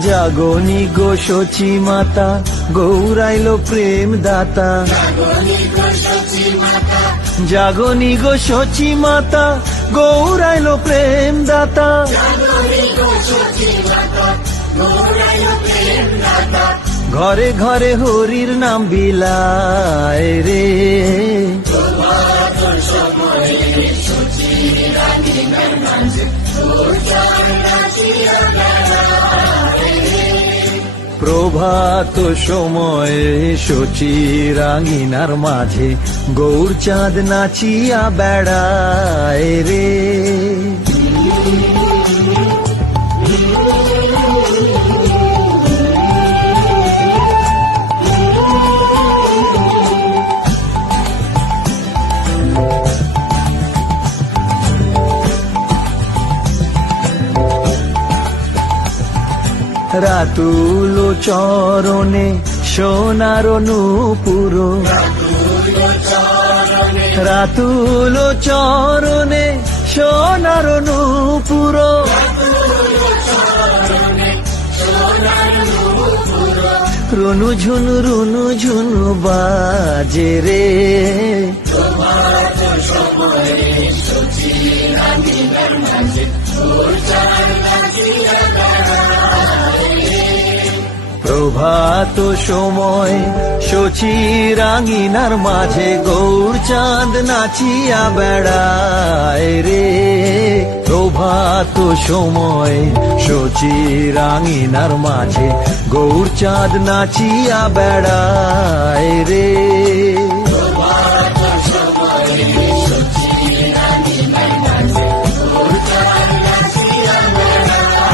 জাগনি গো শচী মাতা, গৌরাইল প্রেম দাতা। জাগনি গো শচী মাতা, গৌরাইল প্রেম দাতা। ঘরে ঘরে হরির নাম বিলায় রে। প্রভাত সময়ে শচী রাঙিনার মাঝে গৌরচাঁদ নাচিয়া বেড়ায় রে। রাতুল চরণে সোনার নূপুর, রাতুল চরণে সোনার নূপুর। রুনু ঝুনু রুনু ঝুনু বাজে রে। প্রভাত সময় শচী রাঙিনার মাঝে গৌরচাঁদ নাচিয়া বেড়ায় রে। প্রভাত সময় শচী রাঙিনার মাঝে গৌরচাঁদ নাচিয়া বেড়ায় রে।